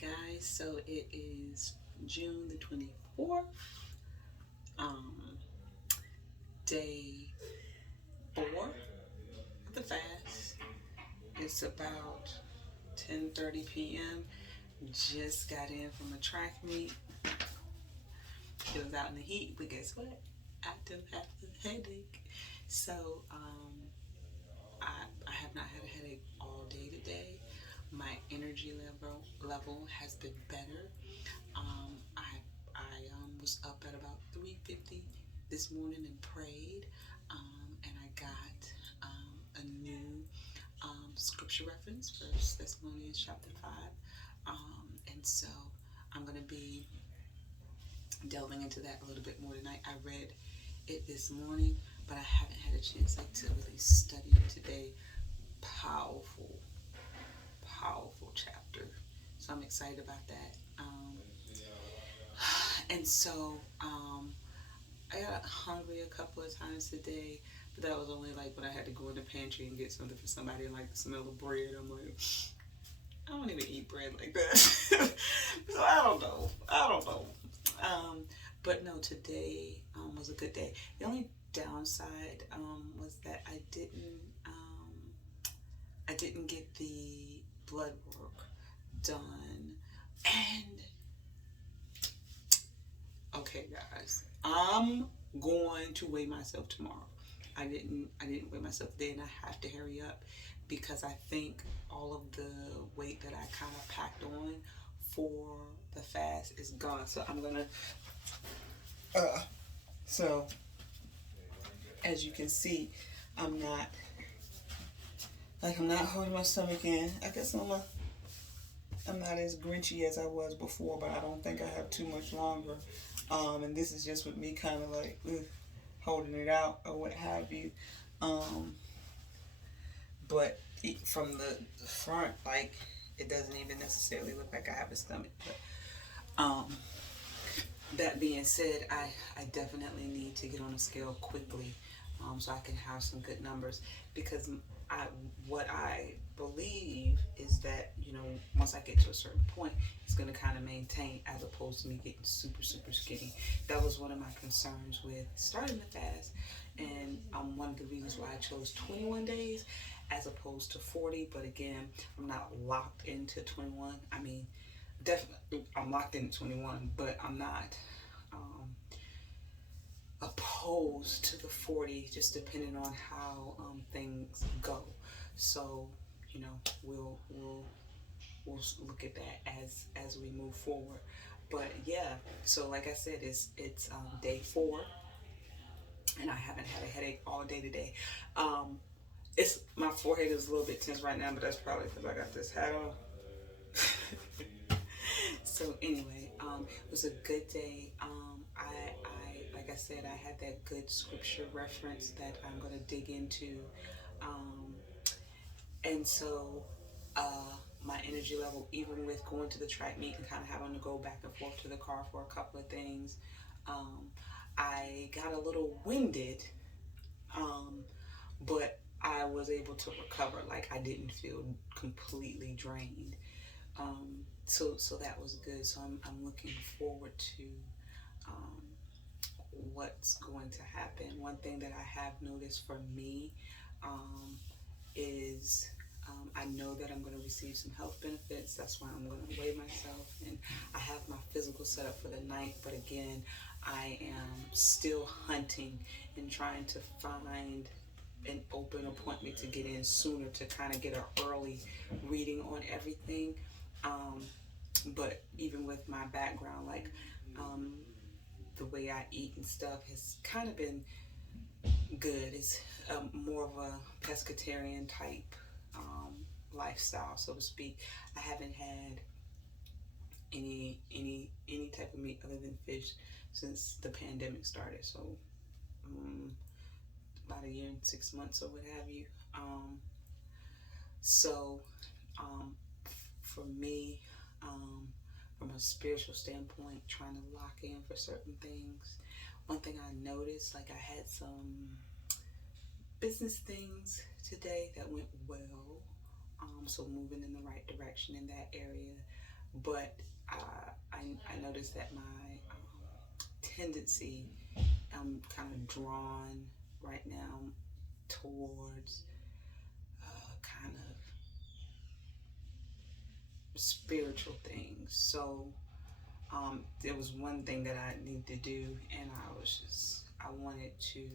Guys, so it is June the 24th, um, day 4 of the fast. It's about 10:30 p.m. Just got in from a track meet. It was out in the heat, but guess what? I don't have a headache. So, I have not had a headache all day today. My energy level has been better. I was up at about 3:50 this morning and prayed, and I got a new scripture reference, First Thessalonians chapter 5, and so I'm gonna be delving into that a little bit more tonight. I read it this morning, but I haven't had a chance to really study it today. Powerful, powerful chapter. So I'm excited about that. And so I got hungry a couple of times today, but that was only like when I had to go in the pantry and get something for somebody and like the smell of bread. I'm like, I don't even eat bread like that. So I don't know. I don't know. Um, but no, today was a good day. The only downside was that I didn't get the blood work done. And okay, guys, I'm going to weigh myself tomorrow. I didn't weigh myself today, and I have to hurry up because I think all of the weight that I kind of packed on for the fast is gone. So I'm gonna. So as you can see, I'm not I'm not holding my stomach in. I guess I'm not as grinchy as I was before, but I don't think I have too much longer. And this is just with me kind of like holding it out or what have you. Um, but from the front, like it doesn't even necessarily look like I have a stomach. But that being said, I definitely need to get on a scale quickly, so I can have some good numbers because I what I believe is that once I get to a certain point, it's going to kind of maintain as opposed to me getting super skinny. That was one of my concerns with starting the fast, and one of the reasons why I chose 21 days as opposed to 40. But again, I'm not locked into 21. I mean, definitely I'm locked into 21, but I'm not um, opposed to the 40, just depending on how things go. So, you know, we'll look at that as we move forward. But yeah, so like I said, it's day 4, and I haven't had a headache all day today. Um, it's my forehead is a little bit tense right now, but that's probably because I got this hat on. So anyway, it was a good day. Like I said, I had that good scripture reference that I'm going to dig into, um, and so my energy level, even with going to the track meet and kind of having to go back and forth to the car for a couple of things, um, I got a little winded, um, but I was able to recover. Like I didn't feel completely drained. So that was good. So I'm looking forward to um, what's going to happen. One thing that I have noticed for me um, is I know that I'm going to receive some health benefits. That's why I'm going to weigh myself. And I have my physical set up for the night. But again, I am still hunting and trying to find an open appointment to get in sooner to kind of get an early reading on everything. Um, but even with my background, like um, the way I eat and stuff has kind of been good. It's more of a pescatarian type lifestyle, so to speak. I haven't had any type of meat other than fish since the pandemic started. So um, about a year and 6 months or what have you. So um, for me, um, from a spiritual standpoint, trying to lock in for certain things. One thing I noticed, like I had some business things today that went well. So moving in the right direction in that area. But I noticed that my tendency, I'm kind of drawn right now towards kind of spiritual things. So there was one thing that I needed to do, and I wanted to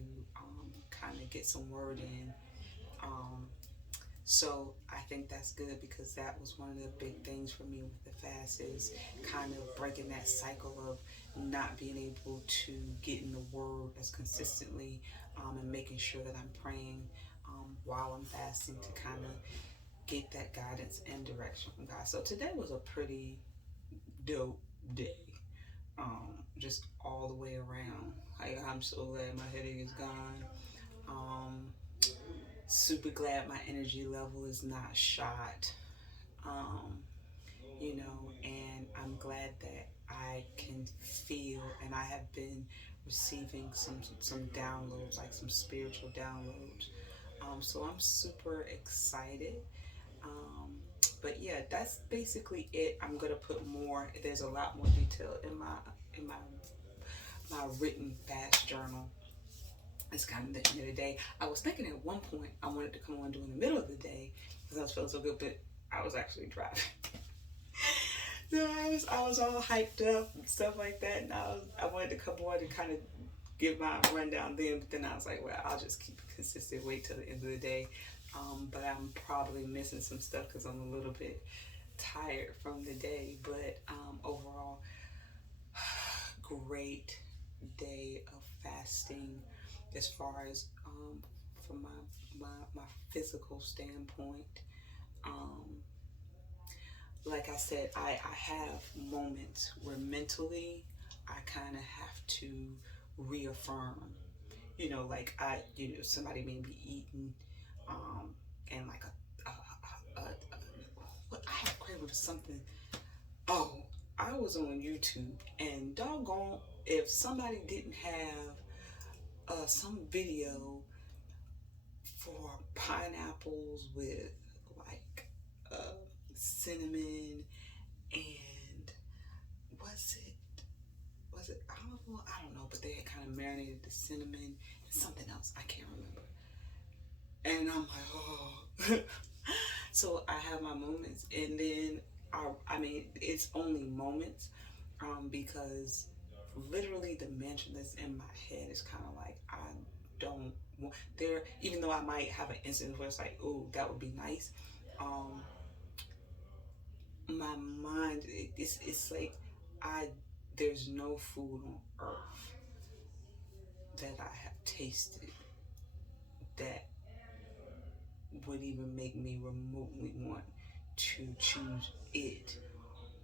kind of get some word in. Um, so I think that's good because that was one of the big things for me with the fast is kind of breaking that cycle of not being able to get in the word as consistently, and making sure that I'm praying while I'm fasting to kind of get that guidance and direction from God. So today was a pretty dope day, just all the way around. I'm so glad my headache is gone. Um, Super glad my energy level is not shot. Um, and I'm glad that I can feel, and I have been receiving some downloads, like some spiritual downloads. So I'm super excited. Um, but yeah, that's basically it. I'm gonna put more. There's a lot more detail in my written fast journal. It's kind of the end of the day. I was thinking at one point I wanted to come on during the middle of the day because I was feeling so good, but I was actually driving. So I was all hyped up and stuff like that, and I wanted to come on and kind of give my rundown then, but then I was like, well, I'll just keep it consistent, wait till the end of the day. But I'm probably missing some stuff because I'm a little bit tired from the day. But overall, great day of fasting as far as from my physical standpoint. Um, like I said, I have moments where mentally I kind of have to reaffirm, like somebody may be eating, and like what I had craving for something. Oh, I was on YouTube, and doggone if somebody didn't have some video for pineapples with like uh, cinnamon and was it olive oil? I don't know, but they had kind of marinated the cinnamon and something else. I can't remember. And I'm like, oh. So I have my moments, and then I mean, it's only moments, because literally the mantra that's in my head is kind of like I don't want there. Even though I might have an instance where it's like, oh, that would be nice. Um, my mind, it's like I there's no food on earth that I have tasted that would even make me remotely want to choose it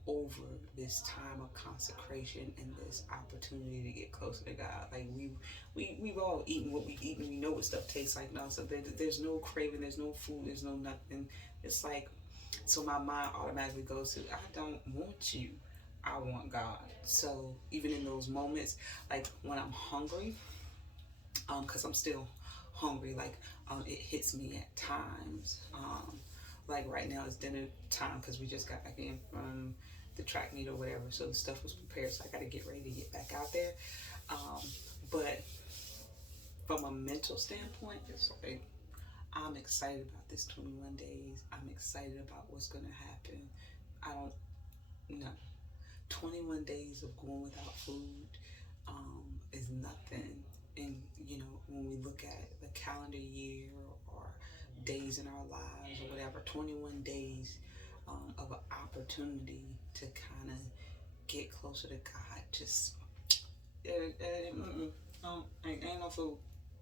over this time of consecration and this opportunity to get closer to God. Like we've all eaten what we eat, and we know what stuff tastes like now. So there's no craving, there's no food, there's no nothing. It's like, so my mind automatically goes to, I don't want you, I want God. So even in those moments, like when I'm hungry, because I'm still hungry. Like it hits me at times. Like right now it's dinner time because we just got back in from the track meet or whatever, so the stuff was prepared. So I got to get ready to get back out there. But from a mental standpoint, it's like I'm excited about this 21 days. I'm excited about what's gonna happen. I don't know. 21 days of going without food is nothing. And when we look at the calendar year or days in our lives or whatever, 21 days of an opportunity to kind of get closer to God. Just ain't no food.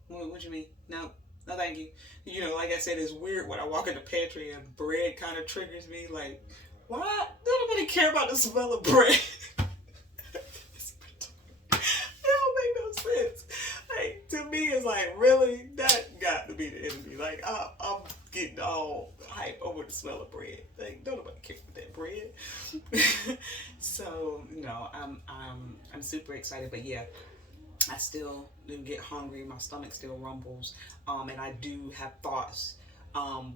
What you mean? No, no, thank you. Like I said, it's weird when I walk in the pantry and bread kind of triggers me. Like, why? Don't nobody care about the smell of bread. It don't make no sense. Like, to me, it's like, really? That got to be the enemy. Like, I'm getting all hype over the smell of bread. Like, don't nobody care for that bread. So, I'm super excited. But yeah, I still do get hungry. My stomach still rumbles. And I do have thoughts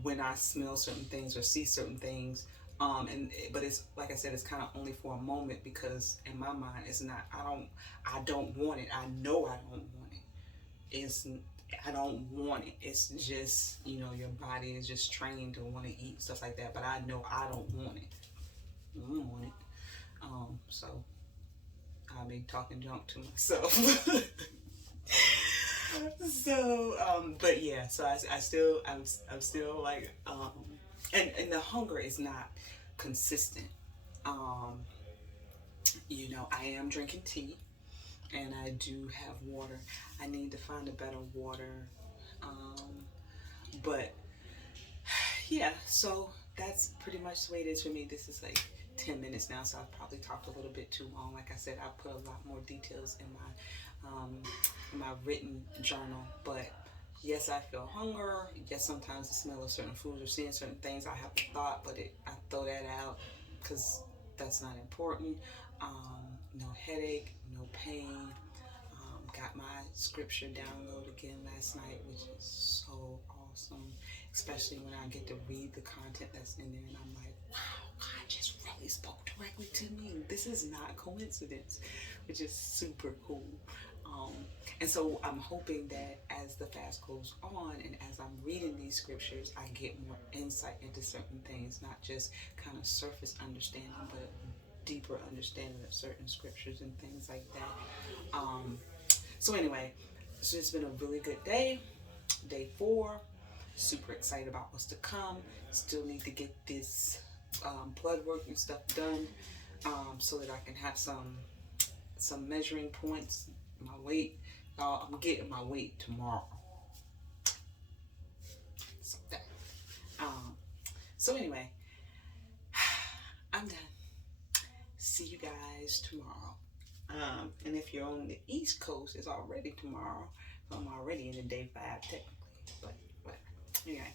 when I smell certain things or see certain things. But it's like I said, it's kind of only for a moment, because in my mind it's not. I don't want it. I know I don't want it. It's I don't want it. It's just, your body is just trained to want to eat stuff like that. But I know I don't want it. I don't want it. So I'll be talking junk to myself. So, but yeah. So I'm still like, and the hunger is not consistent. Um, I am drinking tea, and I do have water. I need to find a better water. Um, but yeah, so that's pretty much the way it is for me. This is like 10 minutes now, so I've probably talked a little bit too long. Like I said, I put a lot more details in my written journal. But yes, I feel hunger. Yes, sometimes the smell of certain foods or seeing certain things I have a thought, but I throw that out because that's not important. No headache, no pain. Got my scripture download again last night, which is so awesome, especially when I get to read the content that's in there, and I'm like, wow, God just really spoke directly to me. This is not coincidence, which is super cool. And so I'm hoping that as the fast goes on and as I'm reading these scriptures, I get more insight into certain things, not just kind of surface understanding, but deeper understanding of certain scriptures and things like that. So anyway, so it's been a really good day, day 4. Super excited about what's to come. Still need to get this blood work and stuff done, so that I can have some measuring points. My weight, I'm getting my weight tomorrow. So that. So anyway, I'm done. See you guys tomorrow. And if you're on the East Coast, it's already tomorrow. So I'm already in the day 5 technically. But whatever. Anyway,